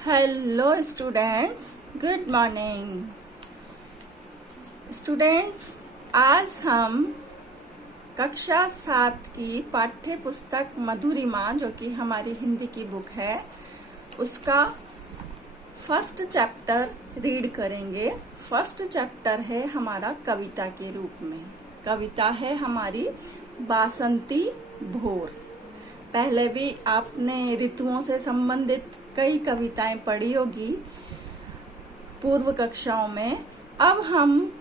Hello students, good morning. Students, आज हम कक्षा 7 की पाठ्य पुस्तक मधुरिमा, जो कि हमारी हिंदी की बुक है, उसका फर्स्ट चैप्टर रीड करेंगे। फर्स्ट चैप्टर है हमारा कविता के रूप में। कविता है हमारी बासंती भोर। पहले भी आपने ऋतुओं से संबंधित कई कविताएं पढ़ी होगी पूर्व कक्षाओं में। अब हम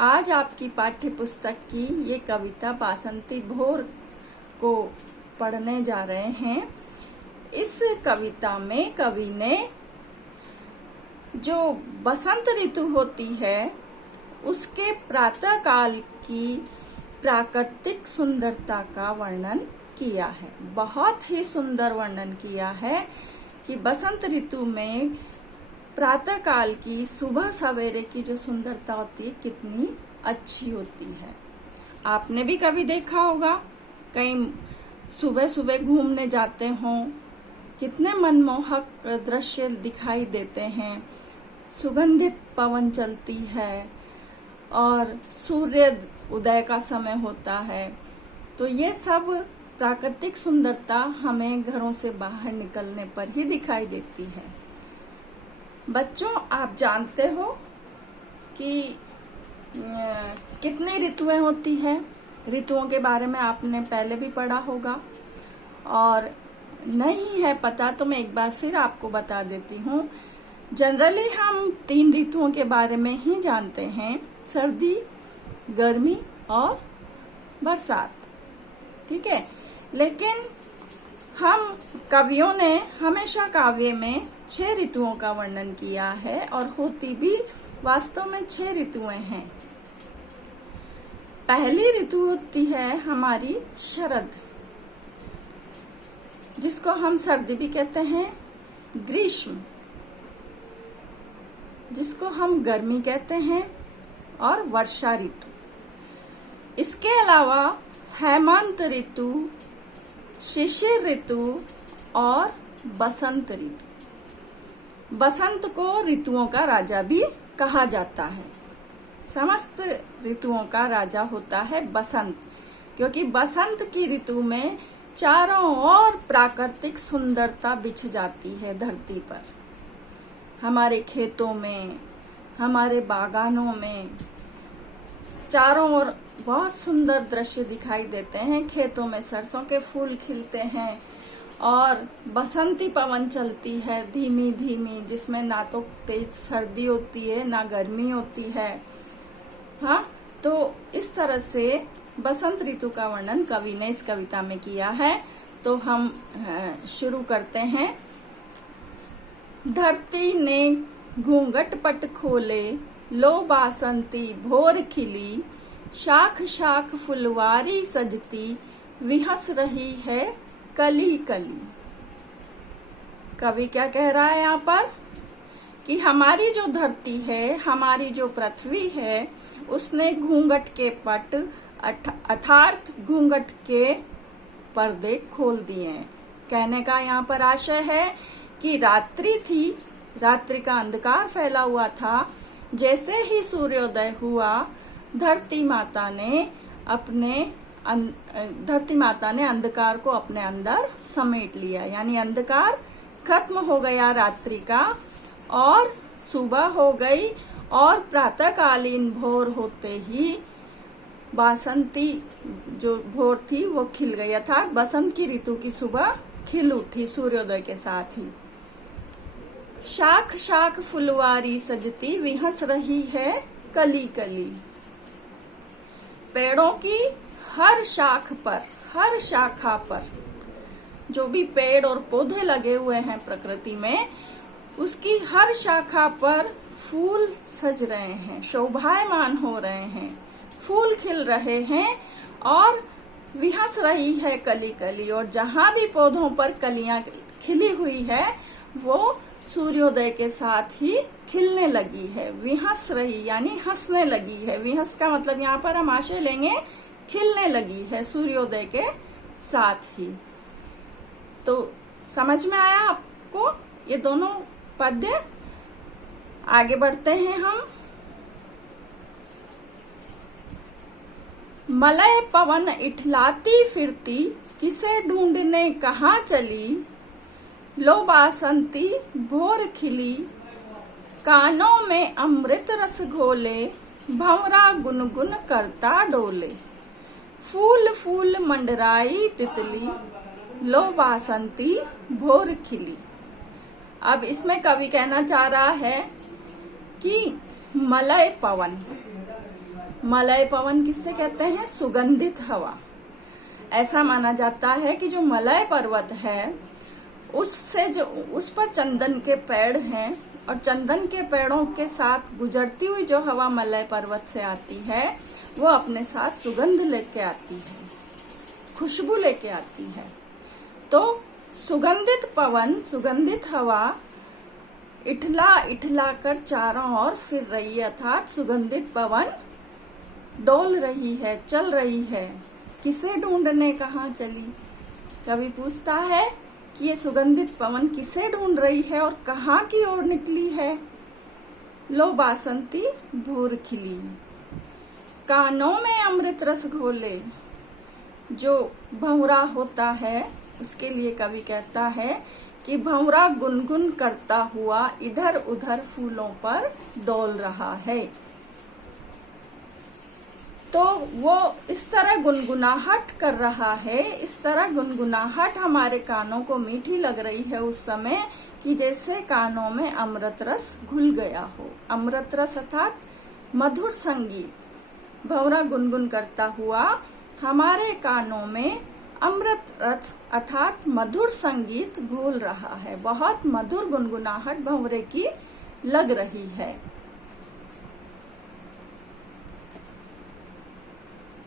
आज आपकी पाठ्य पुस्तक की ये कविता बासंती भोर को पढ़ने जा रहे हैं। इस कविता में कवि ने जो बसंत ऋतु होती है उसके प्रातः काल की प्राकृतिक सुंदरता का वर्णन किया है। बहुत ही सुंदर वर्णन किया है कि बसंत ऋतु में प्रातः काल की सुबह सवेरे की जो सुंदरता होती है कितनी अच्छी होती है। आपने भी कभी देखा होगा, कहीं सुबह सुबह घूमने जाते हो, कितने मनमोहक दृश्य दिखाई देते हैं। सुगंधित पवन चलती है और सूर्य उदय का समय होता है। तो ये सब प्राकृतिक सुंदरता हमें घरों से बाहर निकलने पर ही दिखाई देती है। बच्चों, आप जानते हो कि कितनी ऋतुएं होती हैं? ऋतुओं के बारे में आपने पहले भी पढ़ा होगा, और नहीं है पता तो मैं एक बार फिर आपको बता देती हूँ। जनरली हम 3 ऋतुओं के बारे में ही जानते हैं, सर्दी, गर्मी और बरसात। ठीक है, लेकिन हम कवियों ने हमेशा काव्य में 6 ऋतुओं का वर्णन किया है, और होती भी वास्तव में 6 ऋतुएं हैं। पहली ऋतु होती है हमारी शरद, जिसको हम सर्दी भी कहते हैं, ग्रीष्म जिसको हम गर्मी कहते हैं, और वर्षा ऋतु। इसके अलावा हेमंत ऋतु, शिशिर ऋतु और बसंत ऋतु। बसंत को ऋतुओं का राजा भी कहा जाता है। समस्त ऋतुओं का राजा होता है बसंत, क्योंकि बसंत की ऋतु में चारों ओर प्राकृतिक सुंदरता बिछ जाती है धरती पर। हमारे खेतों में, हमारे बागानों में चारों ओर बहुत सुंदर दृश्य दिखाई देते हैं। खेतों में सरसों के फूल खिलते हैं और बसंती पवन चलती है धीमी धीमी, जिसमें ना तो तेज सर्दी होती है ना गर्मी होती है। हाँ, तो इस तरह से बसंत ऋतु का वर्णन कवि ने इस कविता में किया है। तो हम शुरू करते हैं। धरती ने घूंघट पट खोले, लो बासंती भोर खिली, शाख शाख फुलवारी सजती, विहस रही है कली कली। कवि क्या कह रहा है यहाँ पर कि हमारी जो धरती है, हमारी जो पृथ्वी है, उसने घूंघट के पट अर्थात घूंघट के पर्दे खोल दिए हैं। कहने का यहाँ पर आशय है कि रात्रि थी, रात्रि का अंधकार फैला हुआ था। जैसे ही सूर्योदय हुआ, धरती माता ने अंधकार को अपने अंदर समेट लिया, यानी अंधकार खत्म हो गया रात्रि का, और सुबह हो गई। और प्रातःकालीन भोर होते ही बासंती जो भोर थी वो खिल गई, अर्थात बसंत की ऋतु की सुबह खिल उठी सूर्योदय के साथ ही। शाख शाख फुलवारी सजती, विहस रही है कली कली। पेड़ों की हर शाख पर, हर शाखा पर, जो भी पेड़ और पौधे लगे हुए हैं प्रकृति में, उसकी हर शाखा पर फूल सज रहे हैं, शोभायमान हो रहे हैं, फूल खिल रहे हैं और विहस रही है कली कली। और जहां भी पौधों पर कलियां खिली हुई है वो सूर्योदय के साथ ही खिलने लगी है। विहस रही यानी हंसने लगी है। विहस का मतलब यहाँ पर हम आशय लेंगे खिलने लगी है सूर्योदय के साथ ही। तो समझ में आया आपको? ये दोनों पद्य आगे बढ़ते हैं हम। मलय पवन इठलाती फिरती, किसे ढूंढने कहाँ चली। लो बासंती भोर खिली, कानों में अमृत रस घोले। भंवरा गुनगुन करता डोले। फूल फूल मंडराई तितली, लो बासंती भोर खिली। अब इसमें कवि कहना चाह रहा है कि मलय पवन, मलय पवन किससे कहते हैं? सुगंधित हवा। ऐसा माना जाता है कि जो मलय पर्वत है उससे जो उस पर चंदन के पेड़ हैं और चंदन के पेड़ों के साथ गुजरती हुई जो हवा मलय पर्वत से आती है वो अपने साथ सुगंध लेके आती है, खुशबू लेके आती है। तो सुगंधित पवन, सुगंधित हवा इठला इठला कर चारों ओर फिर रही है, अर्थात सुगंधित पवन डोल रही है, चल रही है। किसे ढूंढने कहाँ चली? कवि पूछता है कि ये सुगंधित पवन किसे ढूंढ रही है और कहाँ की ओर निकली है। लो बासंती भोर खिली, कानों में अमृत रस घोले। जो भंवरा होता है उसके लिए कवि कहता है कि भंवरा गुनगुन करता हुआ इधर उधर फूलों पर डोल रहा है। तो वो इस तरह गुनगुनाहट कर रहा है, इस तरह गुनगुनाहट हमारे कानों को मीठी लग रही है उस समय कि जैसे कानों में अमृत रस घुल गया हो। अमृत रस अर्थात मधुर संगीत। भंवरा गुनगुन करता हुआ हमारे कानों में अमृत रस अर्थात मधुर संगीत घोल रहा है। बहुत मधुर गुनगुनाहट भंवरे की लग रही है।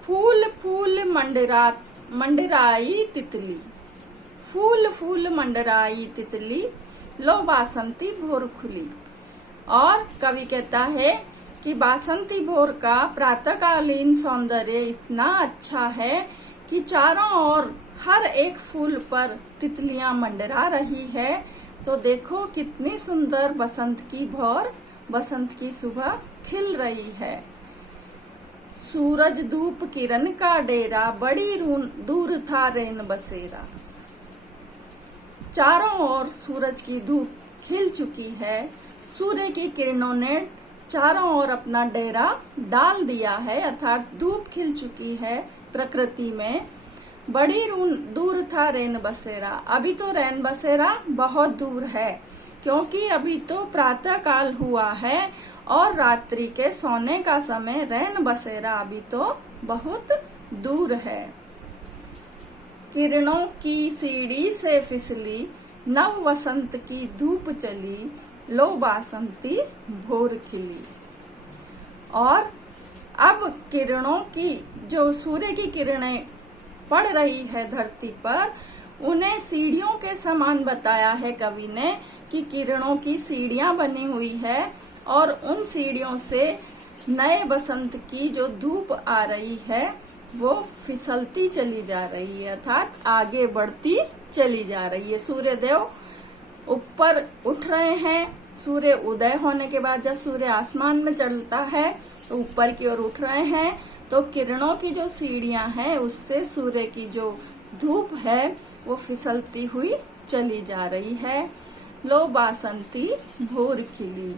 फूल फूल मंडराई तितली, फूल फूल मंडराई तितली, लो बासंती भोर खुली। और कवि कहता है कि बासंती भोर का प्रातःकालीन सौंदर्य इतना अच्छा है कि चारों ओर हर एक फूल पर तितलियां मंडरा रही है। तो देखो कितनी सुंदर बसंत की भोर, बसंत की सुबह खिल रही है। सूरज धूप किरण का डेरा, बड़ी दूर था रैन बसेरा। चारों ओर सूरज की धूप खिल चुकी है। सूर्य की किरणों ने चारों ओर अपना डेरा डाल दिया है, अर्थात धूप खिल चुकी है प्रकृति में। बड़ी दूर था रैन बसेरा। अभी तो रैन बसेरा बहुत दूर है क्योंकि अभी तो प्रातः काल हुआ है और रात्रि के सोने का समय। रैन बसेरा अभी तो बहुत दूर है। किरणों की सीढ़ी से फिसली, नव वसंत की धूप चली। लो बासंती भोर खिली। और अब किरणों की जो सूर्य की किरणें पड़ रही है धरती पर, उन्हें सीढ़ियों के समान बताया है कवि ने कि किरणों की सीढ़ियां बनी हुई है और उन सीढ़ियों से नए बसंत की जो धूप आ रही है वो फिसलती चली जा रही है, अर्थात आगे बढ़ती चली जा रही है। सूर्यदेव ऊपर उठ रहे हैं। सूर्य उदय होने के बाद जब सूर्य आसमान में चढ़ता है तो ऊपर की ओर उठ रहे हैं। तो किरणों की जो सीढ़ियां हैं उससे सूर्य की जो धूप है वो फिसलती हुई चली जा रही है। लो बासंती भोर खिली।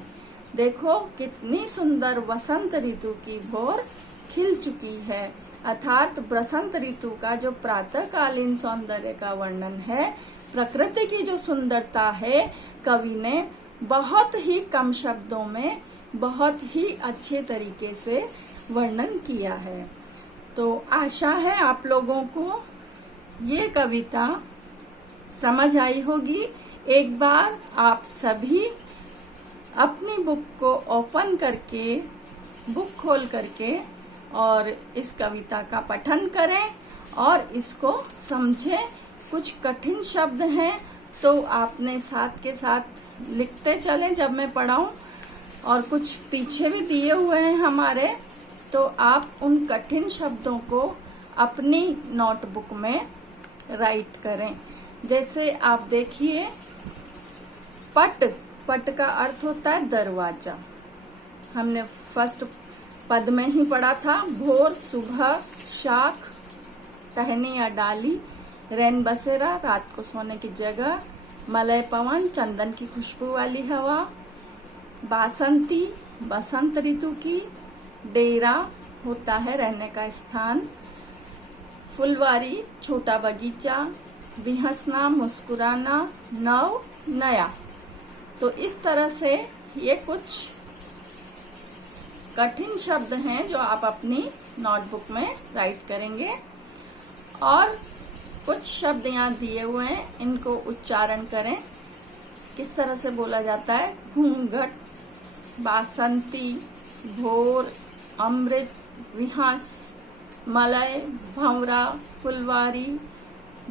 देखो कितनी सुंदर वसंत ऋतु की भोर खिल चुकी है, अर्थात बसंत ऋतु का जो प्रातःकालीन सौंदर्य का वर्णन है, प्रकृति की जो सुंदरता है, कवि ने बहुत ही कम शब्दों में बहुत ही अच्छे तरीके से वर्णन किया है। तो आशा है आप लोगों को ये कविता समझ आई होगी। एक बार आप सभी अपनी बुक को ओपन करके, बुक खोल करके और इस कविता का पठन करें और इसको समझें। कुछ कठिन शब्द हैं तो आपने साथ के साथ लिखते चलें जब मैं पढ़ाऊं, और कुछ पीछे भी दिए हुए हैं हमारे, तो आप उन कठिन शब्दों को अपनी नोटबुक में राइट करें। जैसे आप देखिए, पट पट का अर्थ होता है दरवाजा। हमने फर्स्ट पद में ही पढ़ा था। भोर, सुबह, शाख, टहनी या डाली, रैन बसेरा, रात को सोने की जगह, मलय पवन, चंदन की खुशबू वाली हवा, बासंती, बसंत ऋतु की, डेरा होता है रहने का स्थान, फुलवारी, छोटा बगीचा, बिहसना, मुस्कुराना, नव, नया। तो इस तरह से ये कुछ कठिन शब्द हैं जो आप अपनी नोटबुक में राइट करेंगे। और कुछ शब्द यहाँ दिए हुए हैं, इनको उच्चारण करें। किस तरह से बोला जाता है? घूंघट, बासंती, भोर, अमृत, विहस, मलय, भंवरा, फुलवारी,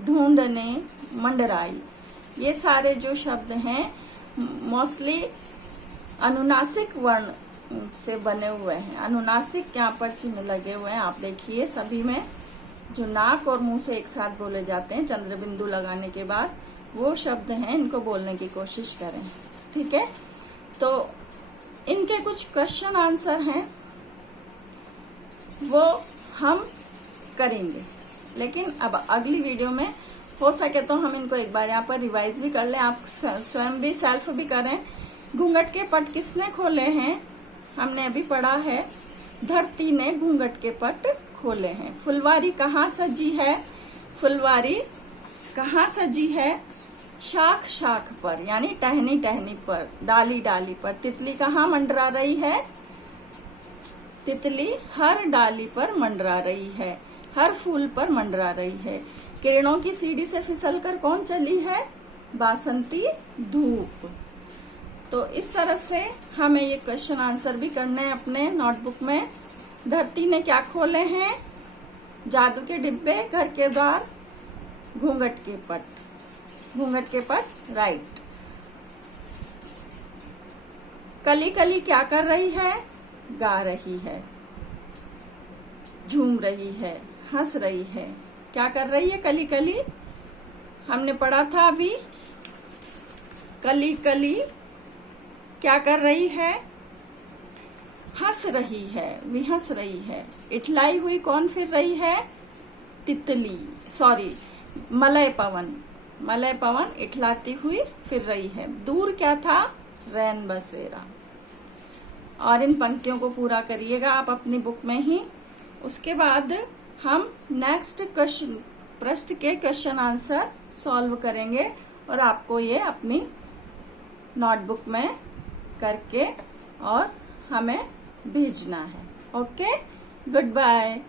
ढूंढने, मंडराई। ये सारे जो शब्द हैं मोस्टली अनुनासिक वर्ण से बने हुए हैं। अनुनासिक यहाँ पर चिन्ह लगे हुए हैं, आप देखिए सभी में जो नाक और मुंह से एक साथ बोले जाते हैं चंद्र बिंदु लगाने के बाद, वो शब्द हैं। इनको बोलने की कोशिश करें, ठीक है? तो इनके कुछ क्वेश्चन आंसर हैं, वो हम करेंगे, लेकिन अब अगली वीडियो में हो सके तो हम इनको एक बार यहाँ पर रिवाइज भी कर लें, आप स्वयं भी सेल्फ भी करें। घूंघट के पट किसने खोले हैं? हमने अभी पढ़ा है, धरती ने घूंघट के पट खोले हैं। फुलवारी कहाँ सजी है? फुलवारी कहाँ सजी है? शाख शाख पर, यानी टहनी टहनी पर, डाली डाली पर। तितली कहाँ मंडरा रही है? तितली हर डाली पर मंडरा रही है, हर फूल पर मंडरा रही है। किरणों की सीढ़ी से फिसलकर कौन चली है? बासंती धूप। तो इस तरह से हमें ये क्वेश्चन आंसर भी करने हैं अपने नोटबुक में। धरती ने क्या खोले हैं? जादू के डिब्बे, घर के द्वार, घूंघट के पट। घूंघट के पट राइट। कली कली क्या कर रही है? गा रही है, झूम रही है, हंस रही है। क्या कर रही है कली कली? हमने पढ़ा था अभी, कली कली क्या कर रही है? हंस रही है, विहंस रही है। इठलाई हुई कौन फिर रही है? तितली, सॉरी मलय पवन। मलय पवन इठलाती हुई फिर रही है। दूर क्या था? रैन बसेरा। और इन पंक्तियों को पूरा करिएगा आप अपनी बुक में ही। उसके बाद हम नेक्स्ट क्वेश्चन, प्रश्न के क्वेश्चन आंसर सॉल्व करेंगे और आपको ये अपनी नोटबुक में करके और हमें भेजना है। Okay, good bye.